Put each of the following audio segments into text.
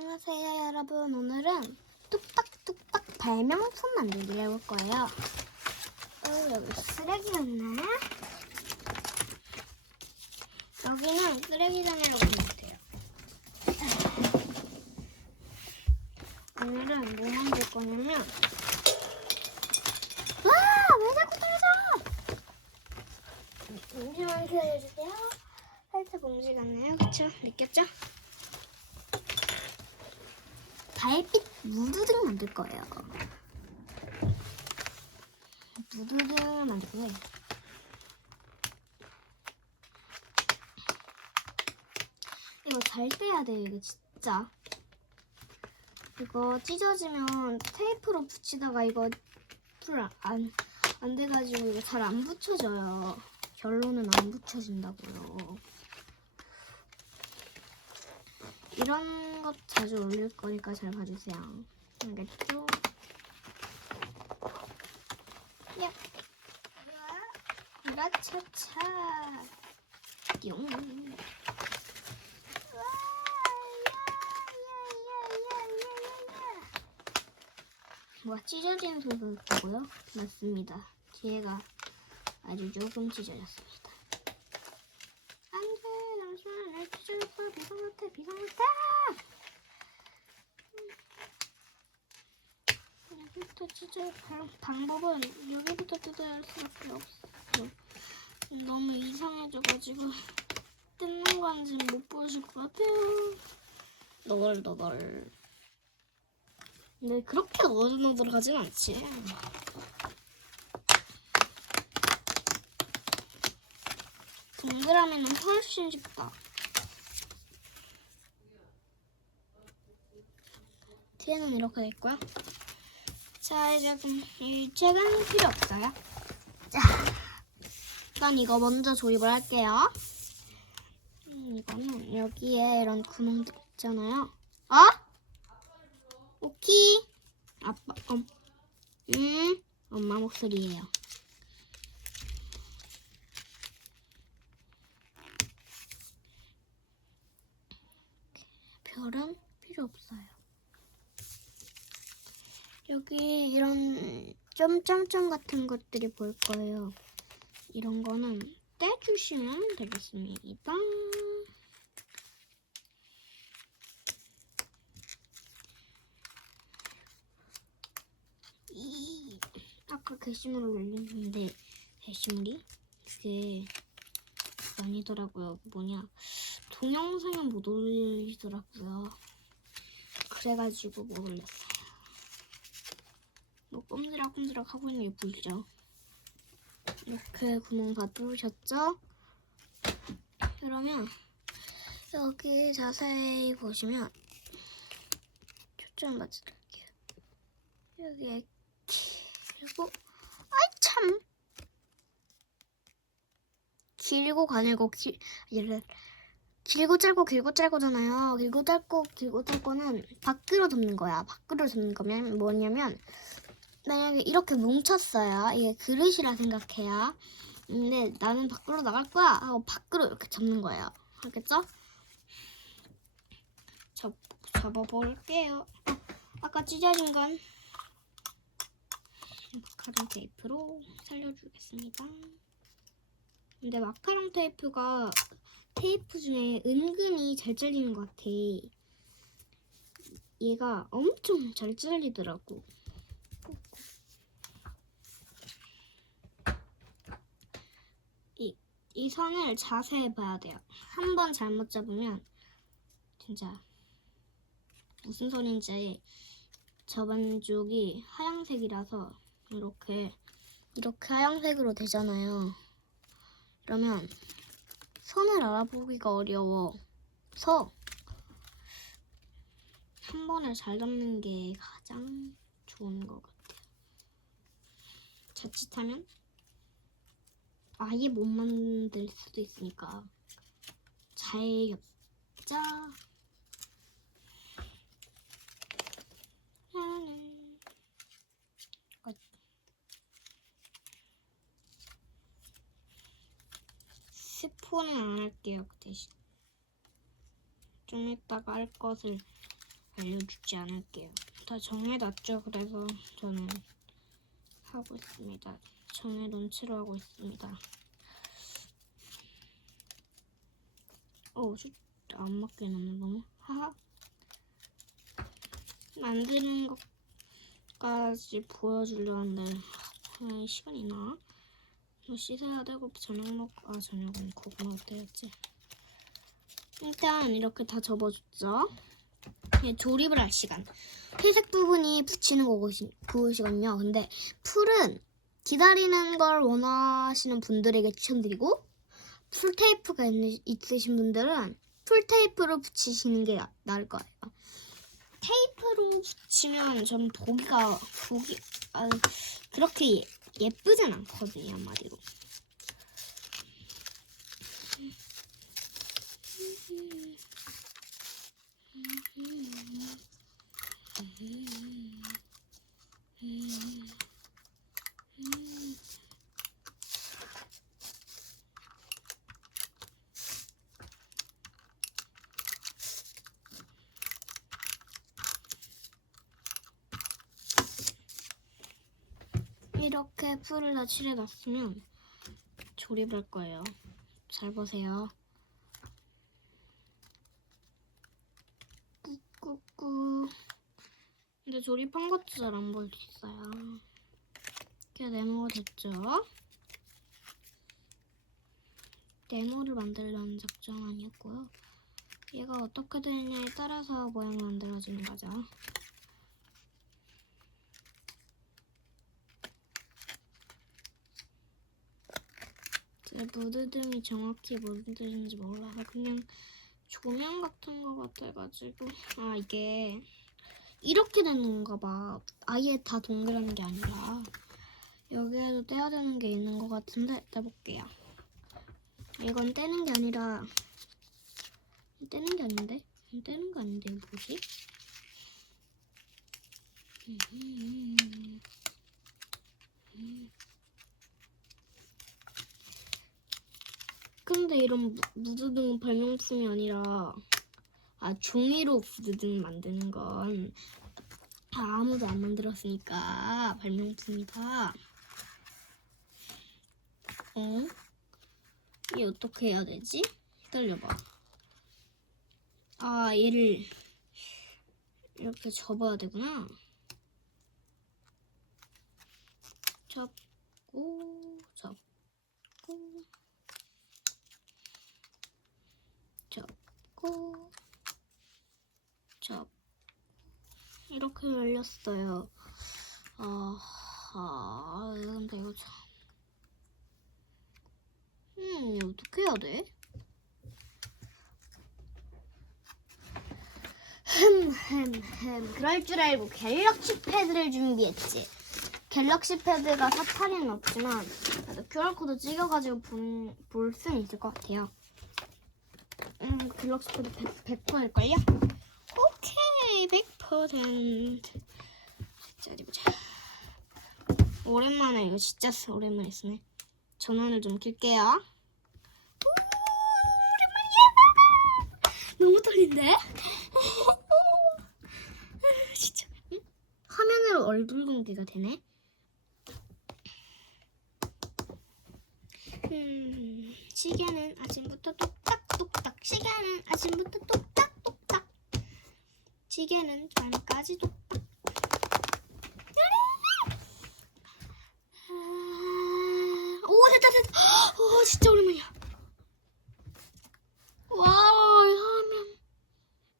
안녕하세요 여러분 오늘은 뚝딱뚝딱 발명품 만들기를 해볼 거예요 어, 여기 쓰레기였나? 여기는 쓰레기장이라고 보면 돼요 오늘은 뭐 만들 거냐면 와! 왜 자꾸 떨어져! 잠시만 기다려주세요 살짝 움직였네요 그쵸? 느꼈죠? 달빛 무드등 만들 거예요. 무드등 만들 거예요. 이거 잘 빼야 돼요, 이거 진짜. 이거 찢어지면 테이프로 붙이다가 이거 풀 안 안 돼가지고 이거 잘 안 붙여져요. 결론은 안 붙여진다고요. 이런 것 자주 올릴 거니까 잘 봐주세요. 알겠죠? 야, 라차차, 용. 와, 찢어지는 소리가 있다고요? 맞습니다. 뒤에가 아주 조금 찢어졌습니다. 안돼 잠시만 날 찢어졌어 비상 같아 비상 같아 여기부터 찢을 방- 방법은 여기부터 뜯어야 할 수밖에 없어 너무 이상해져가지고 뜯는 건지 못 보실 것 같아요 너덜 너덜 근데 그렇게 너덜너덜하진 않지 동그라미는 훨씬 쉽다. 뒤에는 이렇게 돼 있고요. 자, 이제 그럼 이 책은 필요 없어요. 자, 일단 이거 먼저 조립을 할게요. 음, 이거는 여기에 이런 구멍들 있잖아요. 어? 오키? 아빠, 음, 음, 엄마 목소리예요. 별은 필요 없어요. 여기 이런 점점점 같은 것들이 보일 거예요. 이런 거는 떼주시면 되겠습니다. 이 아까 게시물을 올렸는데 게시물이 그게 아니더라고요. 뭐냐 동영상은 못 올리더라고요. 그래가지고 못 올렸어요. 뭐 꼼지락꼼지락 하고 있는 게 보이죠? 이렇게 구멍 다 뚫으셨죠? 그러면 여기 자세히 보시면 초점 맞춰드릴게요. 여기에 그리고 아이 참 길고 가늘고 길 이를 길고 짧고 길고 짧고잖아요. 길고 짧고 길고 짧고는 밖으로 덮는 거야. 밖으로 덮는 거면 뭐냐면 만약에 이렇게 뭉쳤어요. 이게 그릇이라 생각해요. 근데 나는 밖으로 나갈 거야 하고 밖으로 이렇게 접는 거예요. 알겠죠? 접 접어볼게요. 어, 아까 찢어진 건 마카롱 테이프로 살려주겠습니다. 근데 마카롱 테이프가 테이프 중에 은근히 잘 잘리는 것 같아. 얘가 엄청 잘 잘리더라고. 이, 이 선을 자세히 봐야 돼요. 한 번 잘못 잡으면 진짜 무슨 소린지 저번 쪽이 하얀색이라서 이렇게 이렇게 하얀색으로 되잖아요. 그러면 선을 알아보기가 어려워서 한 번에 잘 잡는 게 가장 좋은 것 같아요. 자칫하면 아예 못 만들 수도 있으니까 잘 엽자. 스포는 안 할게요 그 대신 좀 이따가 할 것을 알려주지 않을게요. 다 정해놨죠. 그래서 저는 하고 있습니다. 정해놓은 채로 하고 있습니다. 어, 숫- 안 맞게 너무 너무 하하. 만드는 것까지 보여주려는데 아, 시간이 나? 뭐 씻어야 되고 저녁 먹고 아 저녁은 고구마 때였지. 일단 이렇게 다 접어줬죠. 이제 조립을 할 시간. 회색 부분이 붙이는 거거시- 그것이거든요. 근데 풀은 기다리는 걸 원하시는 분들에게 추천드리고 풀 테이프가 있는, 있으신 분들은 풀 테이프로 붙이시는 게 나, 나을 거예요. 테이프로 붙이면 좀 보기가 보기 아, 그렇게 예, 예쁘진 않거든요 한마디로. 이렇게 풀을 다 칠해놨으면 조립할 거예요. 잘 보세요. 꾹꾹꾹. 근데 조립한 것도 잘 안 보일 수 있어요. 이렇게 네모가 됐죠? 네모를 만들려는 작전 아니었고요. 얘가 어떻게 되느냐에 따라서 모양이 만들어지는 거죠. 무드등이 정확히 무슨 뜻인지 몰라서 그냥 조명 같은 거 같아가지고. 아 이게 이렇게 되는 건가 봐. 아예 다 동그란 게 아니라. 여기에도 떼야 되는 게 있는 것 같은데 떼볼게요. 이건 떼는 게 아니라 떼는 게 아닌데? 떼는 거 아닌데 뭐지? 음. 이런 무- 무드등 발명품이 아니라 아 종이로 무드등 만드는 건 아무도 안 만들었으니까 발명품이다. 어? 얘 어떻게 해야 되지? 기다려봐. 아 얘를 이렇게 접어야 되구나. 접고 접고 접 이렇게 열렸어요. 아, 아 근데 이거 참. 음, 어떻게 해야 돼? 흠흠흠 그럴 줄 알고 갤럭시 패드를 준비했지. 갤럭시 패드가 사탄에는 없지만 QR코드 찍어가지고 볼 수는 있을 것 같아요. 음, 갤럭시 코드 100, 100%일걸요? 오케이, 100%. 진짜 어디 보자. 오랜만에, 이거 진짜 오랜만에 쓰네. 전원을 좀 킬게요. 오, 오랜만이야! 너무 떨린데? 진짜. 응? 화면으로 얼굴 공개가 되네. 음, 시계는 아침부터 똑딱똑딱. 시계는 아침부터 똑딱똑딱. 똑딱. 아, 오 됐다 됐다. 오 진짜 오랜만이야. 와 화면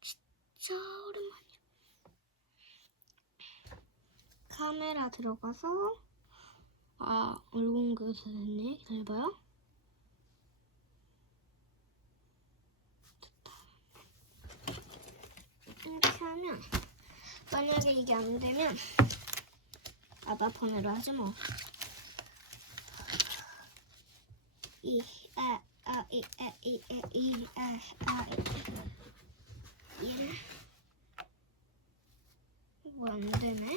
진짜 오랜만이야. 카메라 들어가서 아 얼굴 공개가 됐네. 기다려봐요. 이렇게 하면 만약에 이게 안 되면 아바폰으로 하지 뭐. 이, 아, 아, 이, 아, 이, 아, 이, 아, 아, 이. 일. 뭐안 되네.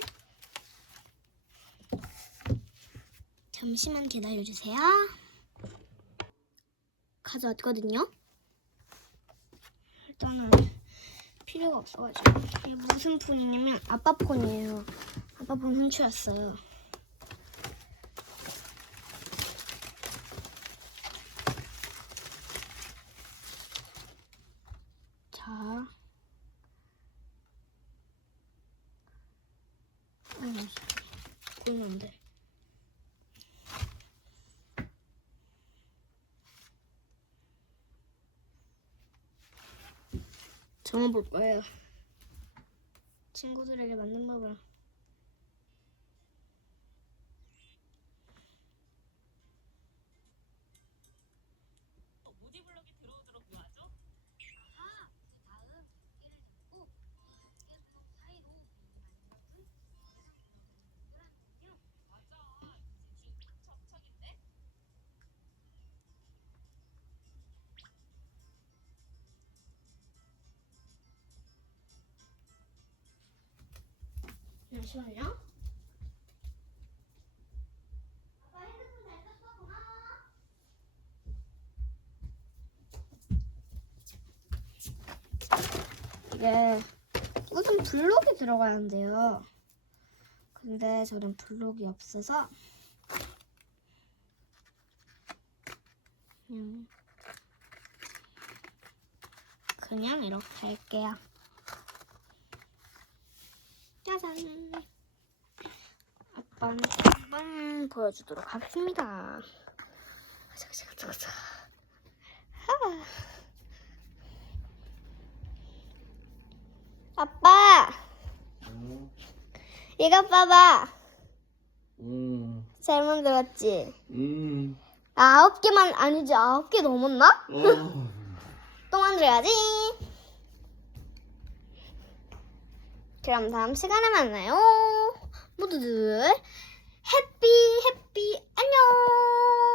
잠시만 기다려주세요. 가져왔거든요. 일단은 필요가 없어가지고 이게 무슨 폰이냐면 아빠 폰이에요. 아빠 폰 훔쳐왔어요. 자. 음, 보이면 안 돼. 전화 볼 거예요. 친구들에게 맞는 법을. 잠시만요. 이게 무슨 블록이 들어가야 한대요. 근데 저는 블록이 없어서 그냥 그냥 이렇게 할게요. 짜잔. 아빠는 한번 보여주도록 하겠습니다. 가자, 가자, 가자, 가자. 하. 아빠, 음, 이거 봐봐. 음, 잘 만들었지? 음, 아, 아홉 개만 아니지 아홉 개 넘었나? 어. 또 만들어야지. 그럼 다음 시간에 만나요. 모두들 해피 해피 안녕